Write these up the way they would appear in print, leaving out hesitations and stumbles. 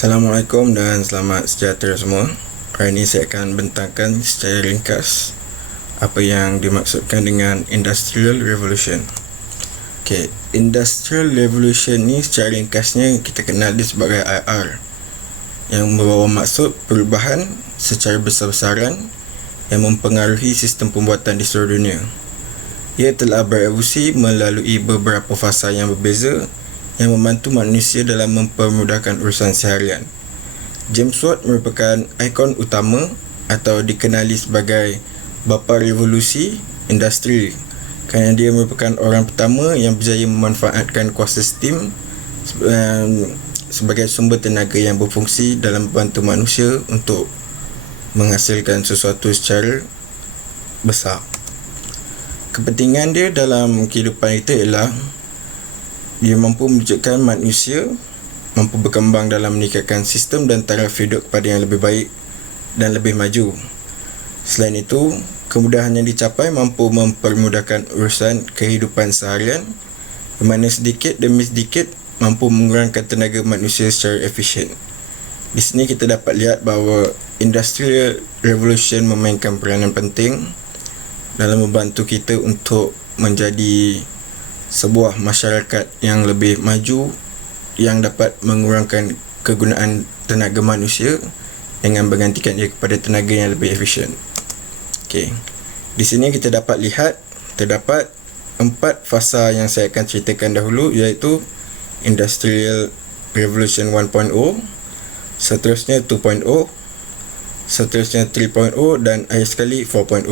Assalamualaikum dan selamat sejahtera semua. Hari ini saya akan bentangkan secara ringkas apa yang dimaksudkan dengan Industrial Revolution. Industrial Revolution ni secara ringkasnya kita kenal dia sebagai IR, yang membawa maksud perubahan secara besar-besaran yang mempengaruhi sistem pembuatan di seluruh dunia. Ia telah berevolusi melalui beberapa fasa yang berbeza yang membantu manusia dalam mempermudahkan urusan seharian. James Watt merupakan ikon utama atau dikenali sebagai bapa revolusi industri kerana dia merupakan orang pertama yang berjaya memanfaatkan kuasa steam sebagai sumber tenaga yang berfungsi dalam membantu manusia untuk menghasilkan sesuatu secara besar. Kepentingan dia dalam kehidupan kita ialah dia mampu menunjukkan manusia mampu berkembang dalam meningkatkan sistem dan taraf hidup kepada yang lebih baik dan lebih maju. Selain itu, kemudahan yang dicapai mampu mempermudahkan urusan kehidupan seharian, di mana sedikit demi sedikit mampu mengurangkan tenaga manusia secara efisien. Di sini kita dapat lihat bahawa Industrial Revolution memainkan peranan penting dalam membantu kita untuk menjadi sebuah masyarakat yang lebih maju yang dapat mengurangkan kegunaan tenaga manusia dengan menggantikan ia kepada tenaga yang lebih efisien. Di sini kita dapat lihat terdapat 4 fasa yang saya akan ceritakan dahulu, iaitu Industrial Revolution 1.0, seterusnya 2.0, seterusnya 3.0 dan akhir sekali 4.0.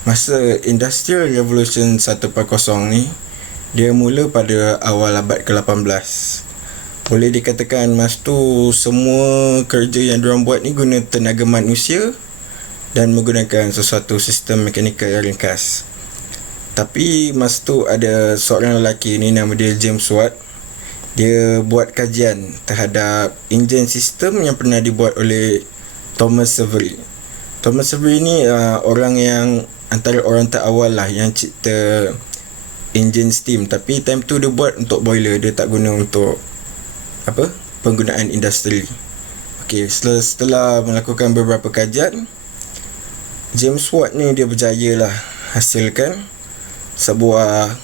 Masa Industrial Revolution 1.0 ni, dia mula pada awal abad ke-18. Boleh dikatakan masa tu semua kerja yang diorang buat ni guna tenaga manusia dan menggunakan sesuatu sistem mekanikal yang ringkas. Tapi masa tu ada seorang lelaki ni nama dia James Watt. Dia buat kajian terhadap enjin sistem yang pernah dibuat oleh Thomas Savery. Thomas Savery ni orang yang antara orang terawal lah yang cipta engine steam, tapi time tu dia buat untuk boiler, dia tak guna untuk penggunaan industri. Setelah melakukan beberapa kajian, James Watt ni dia berjaya lah hasilkan sebuah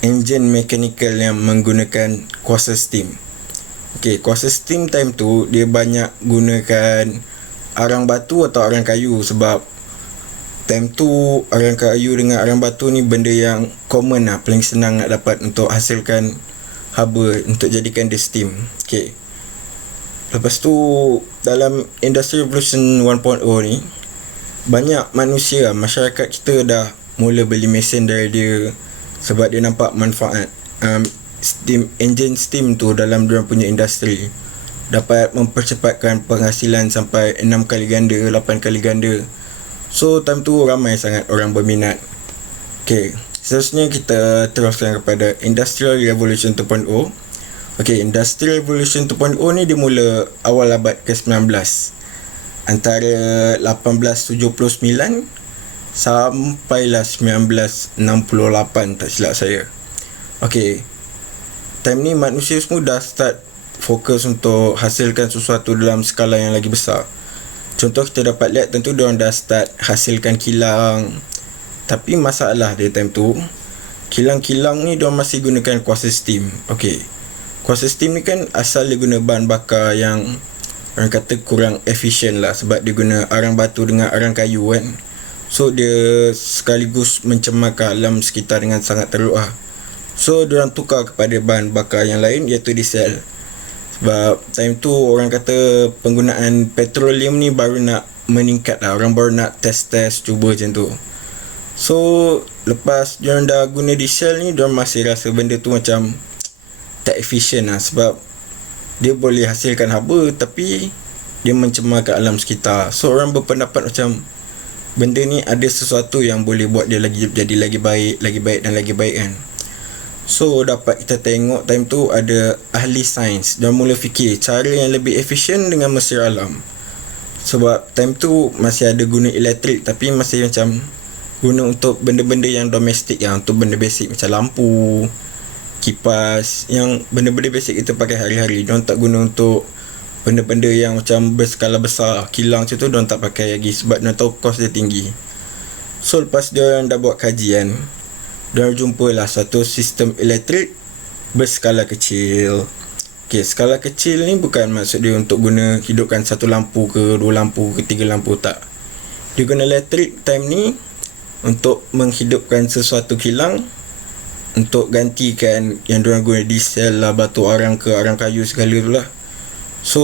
engine mechanical yang menggunakan kuasa steam. Kuasa steam time tu dia banyak gunakan arang batu atau arang kayu, sebab time tu arang kayu dengan arang batu ni benda yang common lah, paling senang nak dapat untuk hasilkan haba untuk jadikan dia steam. Lepas tu dalam Industrial Revolution 1.0 ni, banyak manusia, masyarakat kita dah mula beli mesin dari dia sebab dia nampak manfaat engine steam tu dalam diorang punya industri dapat mempercepatkan penghasilan sampai 6 kali ganda, 8 kali ganda. So time tu ramai sangat orang berminat. Seterusnya kita teruskan kepada Industrial Revolution 2.0. Industrial Revolution 2.0 ni dimula awal abad ke-19, antara 1879 sampailah 1968 tak silap saya. Time ni manusia semua dah start fokus untuk hasilkan sesuatu dalam skala yang lagi besar. Contoh kita dapat lihat, tentu diorang dah start hasilkan kilang. Tapi masalah dia time tu, kilang-kilang ni diorang masih gunakan kuasa steam. Kuasa steam ni kan asal dia guna bahan bakar yang orang kata kurang efisien lah, sebab dia guna arang batu dengan arang kayu kan. So dia sekaligus mencemarkan alam sekitar dengan sangat teruk lah. So diorang tukar kepada bahan bakar yang lain, iaitu diesel. Sebab time tu orang kata penggunaan petroleum ni baru nak meningkat lah, orang baru nak test cuba macam tu. So lepas diorang dah guna diesel ni, diorang masih rasa benda tu macam tak efisien lah, sebab dia boleh hasilkan haba tapi dia mencemarkan alam sekitar. So orang berpendapat macam benda ni ada sesuatu yang boleh buat dia jadi lagi baik dan lagi baik kan. So dapat kita tengok time tu ada ahli sains, dia mula fikir cara yang lebih efisien dengan mesir alam. Sebab time tu masih ada guna elektrik, tapi masih macam guna untuk benda-benda yang domestik, yang untuk benda basic macam lampu, kipas, yang benda-benda basic kita pakai hari-hari. Diorang tak guna untuk benda-benda yang macam berskala besar, kilang macam tu diorang tak pakai lagi sebab diorang tahu kos dia tinggi. So lepas diorang dah buat kajian, diorang jumpalah satu sistem elektrik berskala kecil. Skala kecil ni bukan maksud dia untuk guna hidupkan satu lampu ke, dua lampu ke, tiga lampu, tak. Dia guna elektrik time ni untuk menghidupkan sesuatu kilang, untuk gantikan yang diorang guna diesel lah, batu arang ke arang kayu segala tu lah. So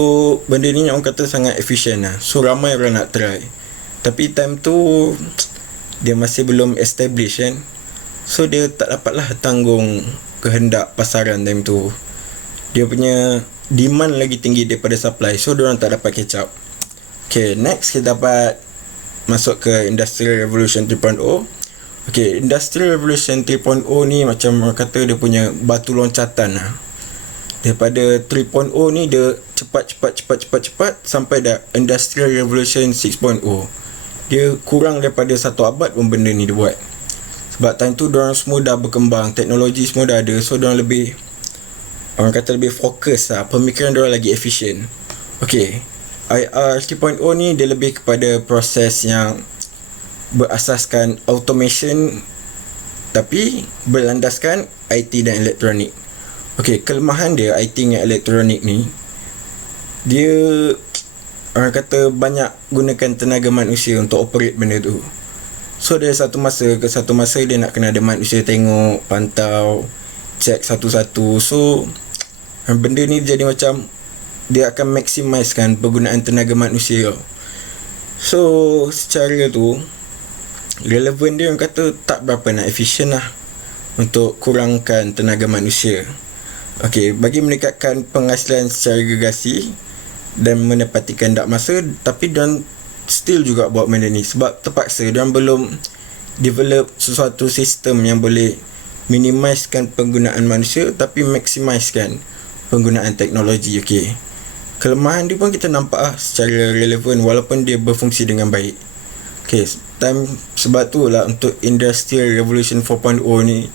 benda ni orang kata sangat efisien lah. So ramai orang nak try, tapi time tu dia masih belum establish kan. So dia tak dapatlah tanggung kehendak pasaran time tu. Dia punya demand lagi tinggi daripada supply, so diorang tak dapat catch up. Next kita dapat masuk ke Industrial Revolution 3.0. Industrial Revolution 3.0 ni macam orang kata dia punya batu loncatan lah. Daripada 3.0 ni dia cepat sampai dah Industrial Revolution 6.0. Dia kurang daripada 1 abad pun benda ni dia buat. Sebab time tu diorang semua dah berkembang, teknologi semua dah ada, so diorang lebih, orang kata lebih fokus lah, pemikiran diorang lagi efisien. IR 3.0 ni dia lebih kepada proses yang berasaskan automation tapi berlandaskan IT dan elektronik. Kelemahan dia IT dengan elektronik ni, dia orang kata banyak gunakan tenaga manusia untuk operate benda tu. So dari satu masa ke satu masa dia nak kena ada manusia tengok, pantau, check satu-satu. So benda ni jadi macam dia akan maximiskan penggunaan tenaga manusia. So secara tu relevan dia orang kata tak berapa nak efisien lah untuk kurangkan tenaga manusia. Bagi meningkatkan penghasilan secara gergasi dan menepati kehendak masa, tapi diorang still juga buat benda ni sebab terpaksa. Diorang belum develop sesuatu sistem yang boleh minimizekan penggunaan manusia tapi maximiskan penggunaan teknologi. Kelemahan dia pun kita nampak lah secara relevan walaupun dia berfungsi dengan baik. Sebab tu lah untuk Industrial Revolution 4.0 ni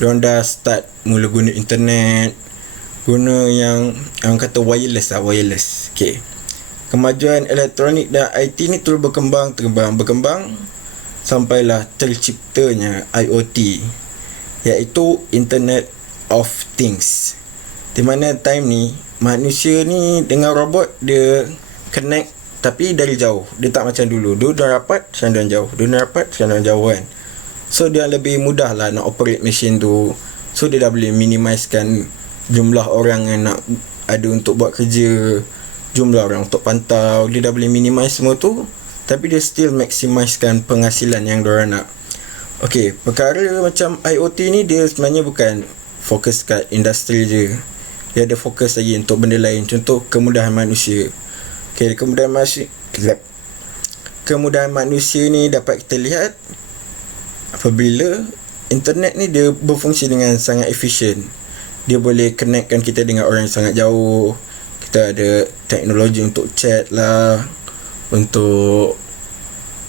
diorang dah start mula guna internet, guna yang orang kata wireless. Kemajuan elektronik dan IT ni terus berkembang sampailah terciptanya IoT, iaitu Internet of Things, di mana time ni manusia ni dengan robot dia connect tapi dari jauh. Dia tak macam dulu dah rapat sekarang dah jauh, sekarang dah jauh kan. So dia lebih mudah lah nak operate mesin tu. So dia dah boleh minimizekan jumlah orang yang nak ada untuk buat kerja, jumlah orang untuk pantau. Dia dah boleh minimize semua tu, tapi dia still maximizekan penghasilan yang diorang nak. Perkara macam IoT ni dia sebenarnya bukan fokus kat industri je. Dia ada fokus lagi untuk benda lain. Contoh kemudahan manusia. Kemudahan manusia ni dapat kita lihat apabila internet ni dia berfungsi dengan sangat efisien. Dia boleh connectkan kita dengan orang yang sangat jauh. Kita ada teknologi untuk chat lah, untuk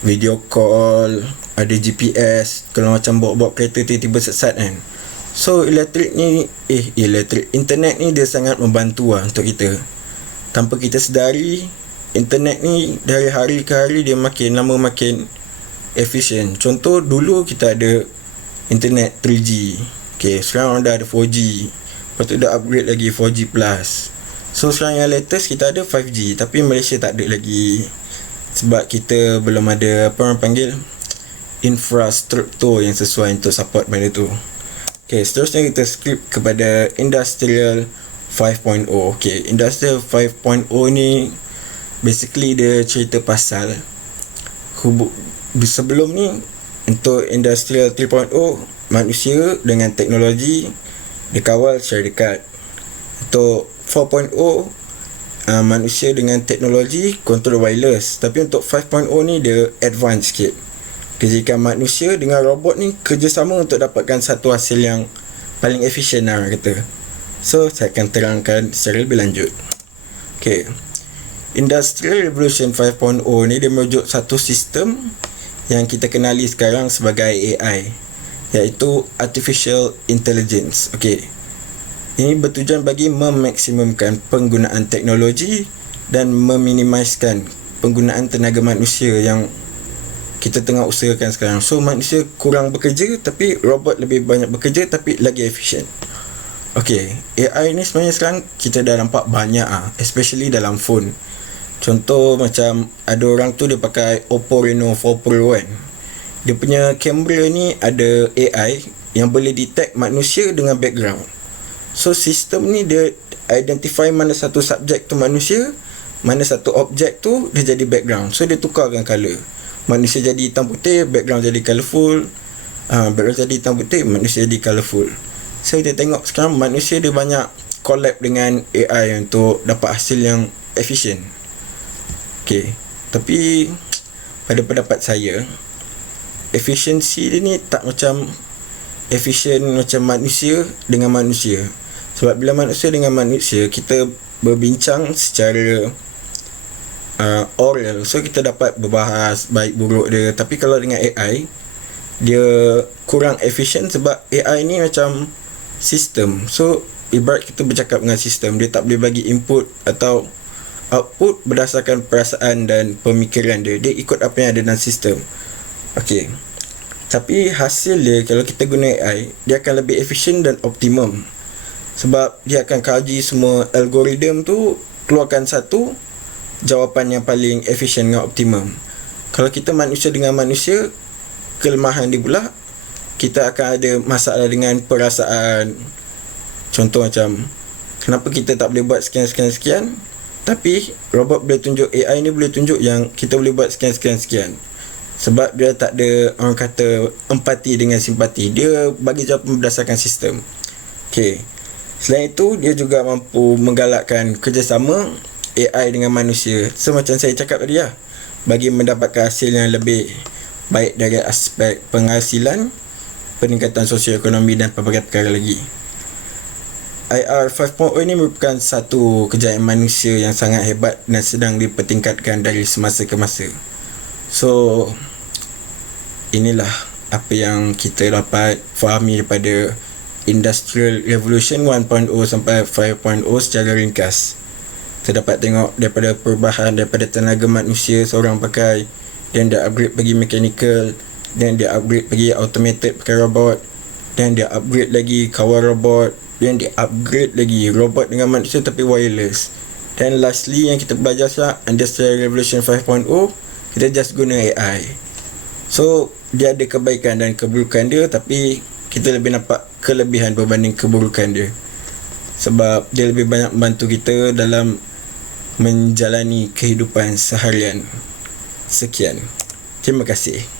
video call, ada GPS. Kalau macam bawa kereta tiba-tiba sesat kan. So internet ni dia sangat membantu lah untuk kita. Tanpa kita sedari, internet ni dari hari ke hari dia makin lama makin efisien. Contoh dulu kita ada internet 3G. Sekarang dah ada 4G. Lepas tu dah upgrade lagi 4G plus. So sekarang yang latest kita ada 5G, tapi Malaysia tak ada lagi sebab kita belum ada infrastruktur yang sesuai untuk support benda tu. Seterusnya kita skip kepada Industrial 5.0. Industrial 5.0 ni basically dia cerita pasal sebelum ni. Untuk Industrial 3.0 manusia dengan teknologi dikawal secara dekat. Untuk 4.0 manusia dengan teknologi kontrol wireless. Tapi untuk 5.0 ni dia advance sikit. Jika manusia dengan robot ni kerjasama untuk dapatkan satu hasil yang paling efisien lah kata. So saya akan terangkan secara lebih lanjut. Industrial Revolution 5.0 ni dia merujuk satu sistem yang kita kenali sekarang sebagai AI, iaitu Artificial Intelligence. Ini bertujuan bagi memaksimumkan penggunaan teknologi dan meminimaliskan penggunaan tenaga manusia yang kita tengah usahakan sekarang. So manusia kurang bekerja tapi robot lebih banyak bekerja tapi lagi efisien. Okay, AI ni sebenarnya sekarang kita dah nampak banyak especially dalam phone. Contoh macam ada orang tu dia pakai Oppo Reno 4 Pro kan. Dia punya kamera ni ada AI yang boleh detect manusia dengan background. So sistem ni dia identify mana satu subjek tu manusia, mana satu objek tu dia jadi background. So dia tukarkan color. Manusia jadi hitam putih, background jadi colourful. Background jadi hitam putih, manusia jadi colourful. So kita tengok sekarang manusia dia banyak collab dengan AI untuk dapat hasil yang efisien. Okay, tapi pada pendapat saya, efisiensi dia ni tak macam efisien macam manusia dengan manusia. Sebab bila manusia dengan manusia, kita berbincang secara oral, so kita dapat berbahas baik buruk dia. Tapi kalau dengan AI, dia kurang efisien sebab AI ni macam sistem. So ibarat kita bercakap dengan sistem, dia tak boleh bagi input atau output berdasarkan perasaan dan pemikiran dia. Dia ikut apa yang ada dalam sistem. Okay, tapi hasil dia kalau kita guna AI, dia akan lebih efisien dan optimum. Sebab dia akan kaji semua algoritma tu, keluarkan satu jawapan yang paling efisien dan optimum. Kalau kita manusia dengan manusia, kelemahan dia pula, kita akan ada masalah dengan perasaan. Contoh macam, kenapa kita tak boleh buat sekian, tapi robot boleh tunjuk, AI ni boleh tunjuk yang kita boleh buat sekian. Sebab dia tak ada, orang kata, empati dengan simpati. Dia bagi jawapan berdasarkan sistem. Okay, selain itu, dia juga mampu menggalakkan kerjasama AI dengan manusia. So macam saya cakap tadi bagi mendapatkan hasil yang lebih baik dari aspek penghasilan, peningkatan sosioekonomi dan pelbagai perkara lagi. IR 5.0 ini merupakan satu kejayaan manusia yang sangat hebat dan sedang dipertingkatkan dari semasa ke masa. So inilah apa yang kita dapat fahami daripada Industrial Revolution 1.0 sampai 5.0 secara ringkas. Kita dapat tengok daripada perubahan daripada tenaga manusia seorang pakai, dan dia upgrade pergi mechanical, dan dia upgrade pergi automated pakai robot, dan dia upgrade lagi kawal robot, dan dia upgrade lagi robot dengan manusia tapi wireless. Dan lastly yang kita belajar Industrial Revolution 5.0, kita just guna AI. So dia ada kebaikan dan keburukan dia, tapi kita lebih nampak kelebihan berbanding keburukan dia. Sebab dia lebih banyak membantu kita dalam menjalani kehidupan seharian. Sekian. Terima kasih.